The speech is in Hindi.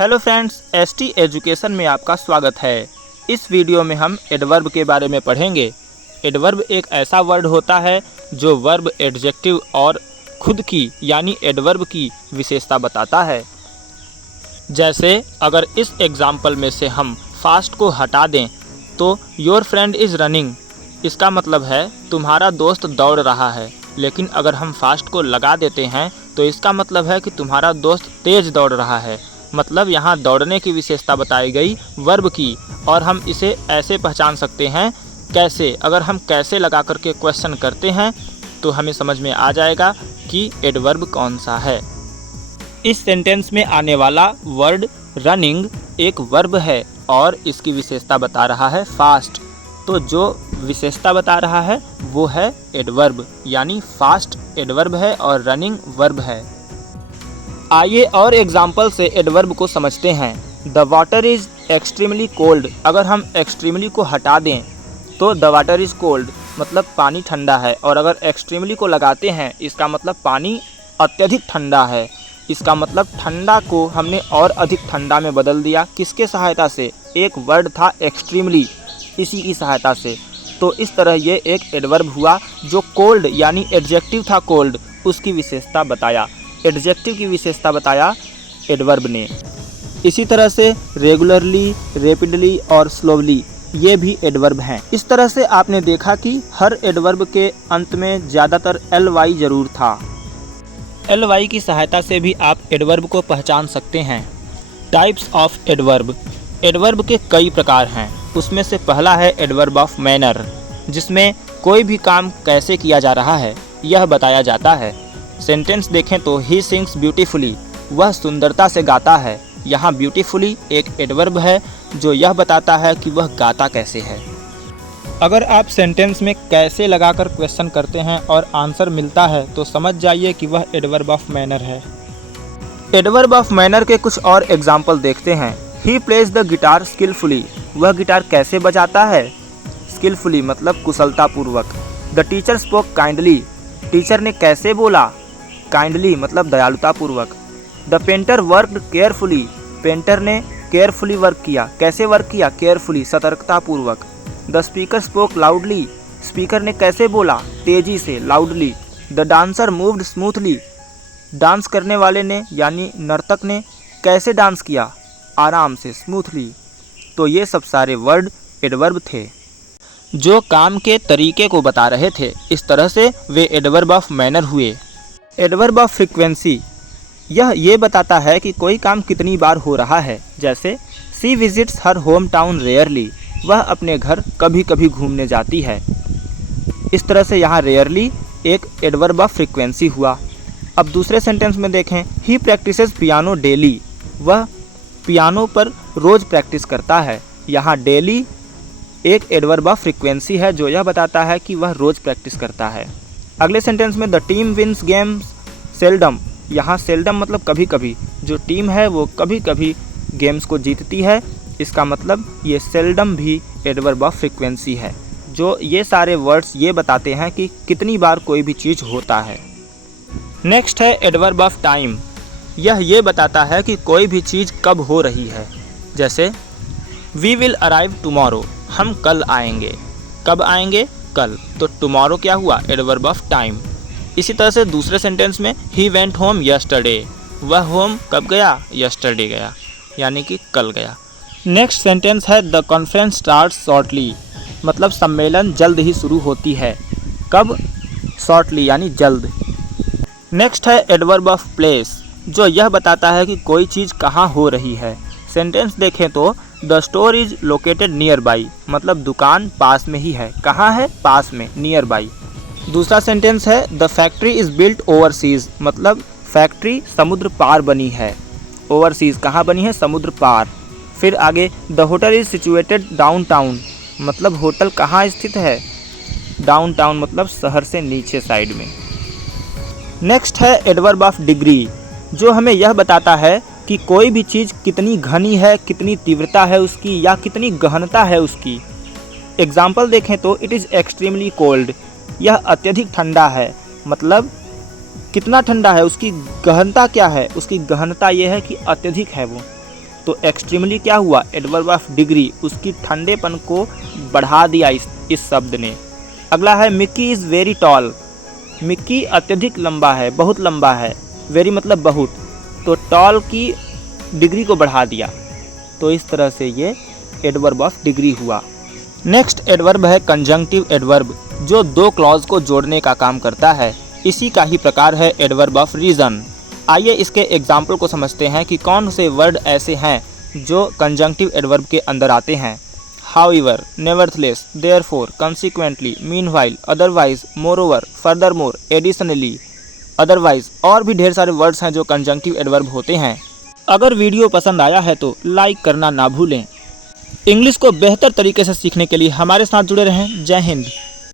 हेलो फ्रेंड्स, एसटी एजुकेशन में आपका स्वागत है। इस वीडियो में हम एडवर्ब के बारे में पढ़ेंगे। एडवर्ब एक ऐसा वर्ड होता है जो वर्ब, एडजेक्टिव और खुद की यानी एडवर्ब की विशेषता बताता है। जैसे अगर इस एग्जाम्पल में से हम फास्ट को हटा दें तो योर फ्रेंड इज़ रनिंग, इसका मतलब है तुम्हारा दोस्त दौड़ रहा है। लेकिन अगर हम फास्ट को लगा देते हैं तो इसका मतलब है कि तुम्हारा दोस्त तेज़ दौड़ रहा है। मतलब यहाँ दौड़ने की विशेषता बताई गई वर्ब की, और हम इसे ऐसे पहचान सकते हैं कैसे। अगर हम कैसे लगा करके क्वेश्चन करते हैं तो हमें समझ में आ जाएगा कि एडवर्ब कौन सा है। इस सेंटेंस में आने वाला वर्ड रनिंग एक वर्ब है और इसकी विशेषता बता रहा है फास्ट। तो जो विशेषता बता रहा है वो है एडवर्ब, यानी फास्ट एडवर्ब है और रनिंग वर्ब है। आइए और एग्जाम्पल से एडवर्ब को समझते हैं। The water is extremely cold, अगर हम एक्सट्रीमली को हटा दें तो द वाटर इज़ कोल्ड मतलब पानी ठंडा है, और अगर एक्सट्रीमली को लगाते हैं इसका मतलब पानी अत्यधिक ठंडा है। इसका मतलब ठंडा को हमने और अधिक ठंडा में बदल दिया। किसके सहायता से? एक वर्ड था एक्सट्रीमली, इसी की सहायता से। तो इस तरह ये एक एडवर्ब हुआ जो कोल्ड यानी एडजेक्टिव था कोल्ड, उसकी विशेषता बताया। एडजेक्टिव की विशेषता बताया एडवर्ब ने। इसी तरह से रेगुलरली, रैपिडली और स्लोवली ये भी एडवर्ब हैं। इस तरह से आपने देखा कि हर एडवर्ब के अंत में ज़्यादातर ly जरूर था। ly की सहायता से भी आप एडवर्ब को पहचान सकते हैं। Types of adverb. एडवर्ब के कई प्रकार हैं। उसमें से पहला है एडवर्ब ऑफ मैनर, जिसमें कोई भी काम कैसे किया जा रहा है यह बताया जाता है। सेंटेंस देखें तो ही सिंग्स ब्यूटीफुली, वह सुंदरता से गाता है। यहाँ ब्यूटीफुली एक एडवर्ब है जो यह बताता है कि वह गाता कैसे है। अगर आप सेंटेंस में कैसे लगाकर क्वेश्चन करते हैं और आंसर मिलता है तो समझ जाइए कि वह एडवर्ब ऑफ मैनर है। एडवर्ब ऑफ मैनर के कुछ और एग्जाम्पल देखते हैं। He plays the guitar skilfully, वह गिटार कैसे बजाता है? स्किलफुली मतलब कुशलतापूर्वक। The teacher spoke kindly, teacher ने कैसे बोला? काइंडली मतलब दयालुतापूर्वक। The painter worked carefully, painter ने केयरफुली वर्क किया। कैसे वर्क किया? केयरफुली सतर्कतापूर्वक। The speaker spoke loudly, speaker ने कैसे बोला? तेजी से, loudly. The dancer moved smoothly, dance करने वाले ने यानी नर्तक ने कैसे डांस किया? आराम से, स्मूथली। तो ये सब सारे वर्ड एडवर्ब थे जो काम के तरीके को बता रहे थे। इस तरह से वे एडवर्ब ऑफ मैनर हुए। एडवर्ब ऑफ फ्रीक्वेंसी, यह ये बताता है कि कोई काम कितनी बार हो रहा है। जैसे सी विजिट्स हर होम टाउन रेयरली, वह अपने घर कभी कभी घूमने जाती है। इस तरह से यहाँ रेयरली एक एडवर्ब ऑफ फ्रीक्वेंसी हुआ। अब दूसरे सेंटेंस में देखें, ही प्रैक्टिसेस पियानो डेली, वह पियानो पर रोज़ प्रैक्टिस करता है। यहाँ डेली एक एडवर्ब ऑफ फ्रीक्वेंसी है जो यह बताता है कि वह रोज़ प्रैक्टिस करता है। अगले सेंटेंस में the team wins games seldom, यहाँ सेल्डम मतलब कभी कभी, जो टीम है वो कभी कभी गेम्स को जीतती है। इसका मतलब ये सेल्डम भी एडवर्ब ऑफ फ्रीक्वेंसी है। जो ये सारे वर्ड्स ये बताते हैं कि कितनी बार कोई भी चीज़ होता है। नेक्स्ट है एडवर्ब ऑफ टाइम, यह ये बताता है कि कोई भी चीज़ कब हो रही है। जैसे वी विल अराइव टुमारो, हम कल आएंगे। कब आएंगे? कल। तो टुमारो क्या हुआ? Adverb of time. इसी तरह से दूसरे सेंटेंस में ही वेंट होम यस्टरडे, वह होम कब गया? यस्टरडे गया, यानी कि कल गया। नेक्स्ट सेंटेंस है द कॉन्फ्रेंस स्टार्ट्स शॉर्टली, मतलब सम्मेलन जल्द ही शुरू होती है। कब? शॉर्टली यानी जल्द। नेक्स्ट है एडवर्ब ऑफ प्लेस, जो यह बताता है कि कोई चीज़ कहाँ हो रही है। सेंटेंस देखें तो the store is located near by, मतलब दुकान पास में ही है। कहाँ है? पास में, नियर बाई। दूसरा सेंटेंस है the factory is built overseas, मतलब फैक्ट्री समुद्र पार बनी है। ओवरसीज कहाँ बनी है? समुद्र पार। फिर आगे the hotel is situated down town, मतलब होटल कहाँ स्थित है? डाउन टाउन मतलब शहर से नीचे साइड में। नेक्स्ट है एडवर्ब ऑफ डिग्री, जो हमें यह बताता है कि कोई भी चीज़ कितनी घनी है, कितनी तीव्रता है उसकी, या कितनी गहनता है उसकी। एग्जाम्पल देखें तो इट इज़ एक्सट्रीमली कोल्ड, यह अत्यधिक ठंडा है। मतलब कितना ठंडा है, उसकी गहनता क्या है? उसकी गहनता यह है कि अत्यधिक है वो। तो एक्सट्रीमली क्या हुआ, एडवर्ब ऑफ डिग्री, उसकी ठंडेपन को बढ़ा दिया इस शब्द ने। अगला है Mickey is very tall. Mickey अत्यधिक लंबा है, बहुत लंबा है। वेरी मतलब बहुत, तो टॉल की डिग्री को बढ़ा दिया। तो इस तरह से ये एडवर्ब ऑफ डिग्री हुआ। नेक्स्ट एडवर्ब है कंजंक्टिव एडवर्ब, जो दो क्लॉज को जोड़ने का काम करता है। इसी का ही प्रकार है एडवर्ब ऑफ रीजन। आइए इसके एग्जाम्पल को समझते हैं कि कौन से वर्ड ऐसे हैं जो कंजंक्टिव एडवर्ब के अंदर आते हैं। However, nevertheless, therefore, consequently, meanwhile, otherwise, moreover, furthermore, additionally, otherwise और भी ढेर सारे वर्ड्स हैं जो कंजंक्टिव एडवर्ब होते हैं। अगर वीडियो पसंद आया है तो लाइक करना ना भूलें। इंग्लिश को बेहतर तरीके से सीखने के लिए हमारे साथ जुड़े रहें। जय हिंद।